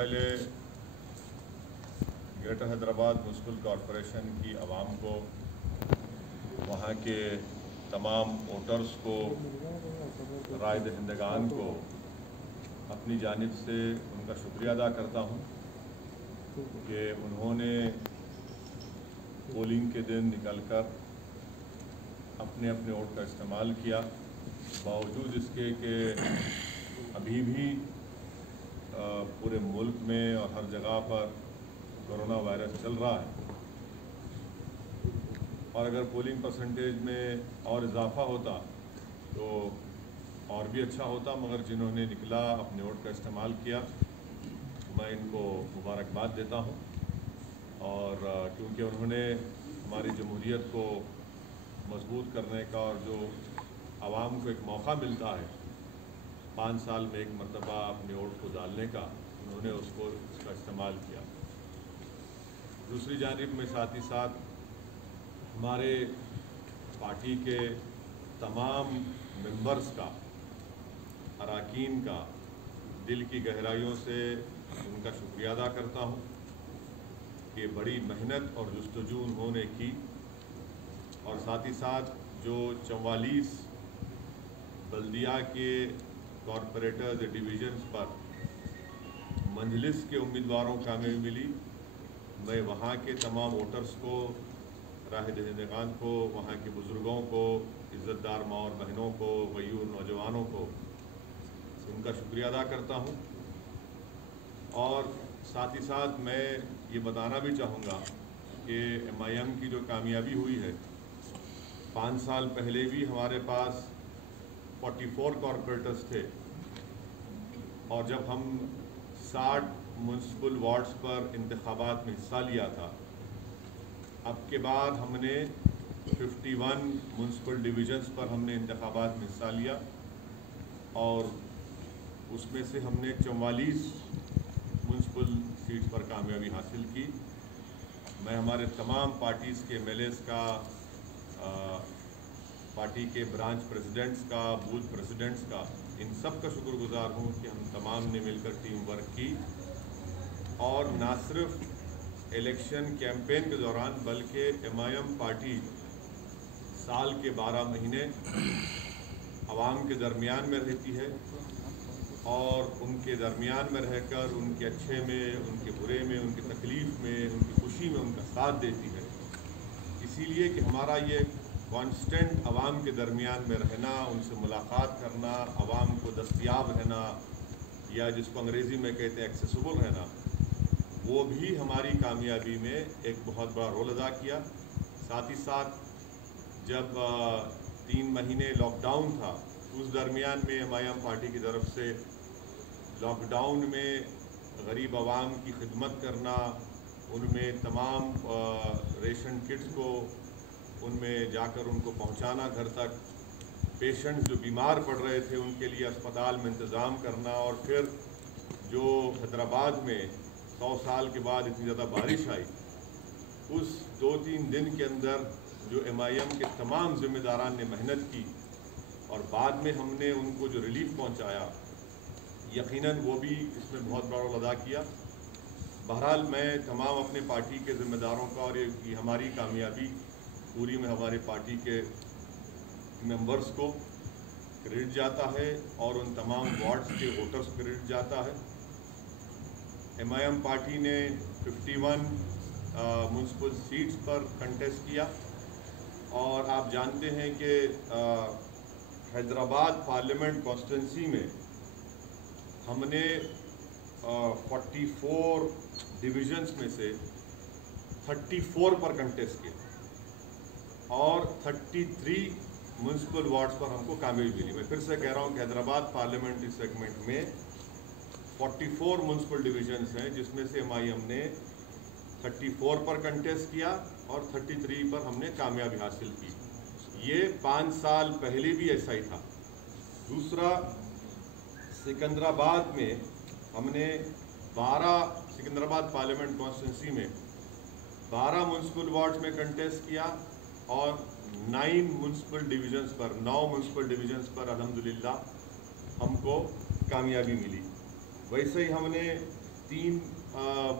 پہلے greater Hyderabad municipal corporation کی عوام کو، وہاں کے تمام ووٹرز کو، رائے دہندگان کو اپنی جانب سے ان کا شکریہ ادا کرتا ہوں کہ انہوں نے پولنگ کے دن نکل کر اپنے اپنے ووٹ کا استعمال کیا، باوجود اس کے کہ ابھی بھی پورے ملک میں اور ہر جگہ پر کورونا وائرس چل رہا ہے، اور اگر پولنگ پرسنٹیج میں اور اضافہ ہوتا تو اور بھی اچھا ہوتا، مگر جنہوں نے نکلا اپنے ووٹ کا استعمال کیا میں ان کو مبارکباد دیتا ہوں، اور کیونکہ انہوں نے ہماری جمہوریت کو مضبوط کرنے کا اور جو عوام کو ایک موقع ملتا ہے 5 سال میں ایک مرتبہ اپنے ووٹ کو ڈالنے کا، انہوں نے اس کا استعمال کیا۔ دوسری جانب میں ساتھ ہی ساتھ ہمارے پارٹی کے تمام ممبرز کا، اراکین کا دل کی گہرائیوں سے ان کا شکریہ ادا کرتا ہوں کہ بڑی محنت اور جستجو انہوں نے کی، اور ساتھ ہی ساتھ جو 44 بلدیہ کے کارپوریٹرز ڈویژنز پر مجلس کے امیدواروں کو کامیابی ملی، میں وہاں کے تمام ووٹرز کو، رائے دہندگان کو، وہاں کے بزرگوں کو، عزت دار ماں اور بہنوں کو، غیور نوجوانوں کو ان کا شکریہ ادا کرتا ہوں۔ اور ساتھ ہی ساتھ میں یہ بتانا بھی چاہوں گا کہ MIM کی جو کامیابی ہوئی ہے، 5 سال پہلے بھی ہمارے پاس 44 کارپوریٹرز تھے، اور جب ہم 60 میونسپل وارڈز پر انتخابات میں حصہ لیا تھا، اب کے بعد ہم نے 51 میونسپل ڈویژنز پر ہم نے انتخابات میں حصہ لیا، اور اس میں سے ہم نے 44 میونسپل سیٹس پر کامیابی حاصل کی۔ میں ہمارے تمام پارٹیز کے MLAs کا، پارٹی کے برانچ پریزیڈنٹس کا، بوتھ پریزیڈنٹس کا، ان سب کا شکر گزار ہوں کہ ہم تمام نے مل کر ٹیم ورک کی، اور نہ صرف الیکشن کیمپین کے دوران بلکہ MIM پارٹی سال کے 12 مہینے عوام کے درمیان میں رہتی ہے، اور ان کے درمیان میں رہ کر ان کے اچھے میں، ان کے برے میں، ان کی تکلیف میں، ان کی خوشی میں ان کا ساتھ دیتی ہے۔ اسی لیے کہ ہمارا یہ کانسٹنٹ عوام کے درمیان میں رہنا، ان سے ملاقات کرنا، عوام کو دستیاب رہنا، یا جس کو انگریزی میں کہتے ہیں ایکسیسیبل رہنا، وہ بھی ہماری کامیابی میں ایک بہت بڑا رول ادا کیا۔ ساتھ ہی ساتھ جب 3 مہینے لاک ڈاؤن تھا، اس درمیان میں MIM پارٹی کی طرف سے لاک ڈاؤن میں غریب عوام کی خدمت کرنا، ان میں تمام ریشن کٹس کو ان میں جا کر ان کو پہنچانا گھر تک، پیشنٹس جو بیمار پڑ رہے تھے ان کے لیے اسپتال میں انتظام کرنا، اور پھر جو حیدرآباد میں 100 سال کے بعد اتنی زیادہ بارش آئی، اس 2-3 دن کے اندر جو MIM کے تمام ذمہ داران نے محنت کی، اور بعد میں ہم نے ان کو جو ریلیف پہنچایا، یقیناً وہ بھی اس میں بہت بڑا رول ادا کیا۔ بہرحال میں تمام اپنے پارٹی کے ذمہ داروں کا، اور یہ ہماری کامیابی پوری میں ہمارے پارٹی کے ممبرز کو کریڈٹ جاتا ہے، اور ان تمام وارڈز کے ووٹرز کو کریڈٹ جاتا ہے۔ MIM پارٹی نے 51 میونسپل سیٹس پر کنٹیسٹ کیا، اور آپ جانتے ہیں کہ حیدرآباد پارلیمنٹ کانسٹیٹوئنسی میں ہم نے 44 ڈویژنز میں سے 34 پر کنٹیسٹ کیا، اور 33 میونسپل وارڈز پر ہم کو کامیابی ملی۔ میں پھر سے کہہ رہا ہوں کہ حیدرآباد پارلیمنٹری سیگمنٹ میں 44 میونسپل ڈویژنز ہیں، جس میں سے MIM نے 34 پر کنٹیسٹ کیا، اور 33 پر ہم نے کامیابی حاصل کی۔ یہ 5 سال پہلے بھی ایسا ہی تھا۔ دوسرا، سکندرآباد میں ہم نے سکندرآباد پارلیمنٹ کانسٹیٹوئنسی میں 12 میونسپل وارڈز میں کنٹیسٹ کیا، اور 9 میونسپل ڈویژنز پر الحمدللہ ہم کو کامیابی ملی۔ ویسے ہی ہم نے 3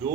2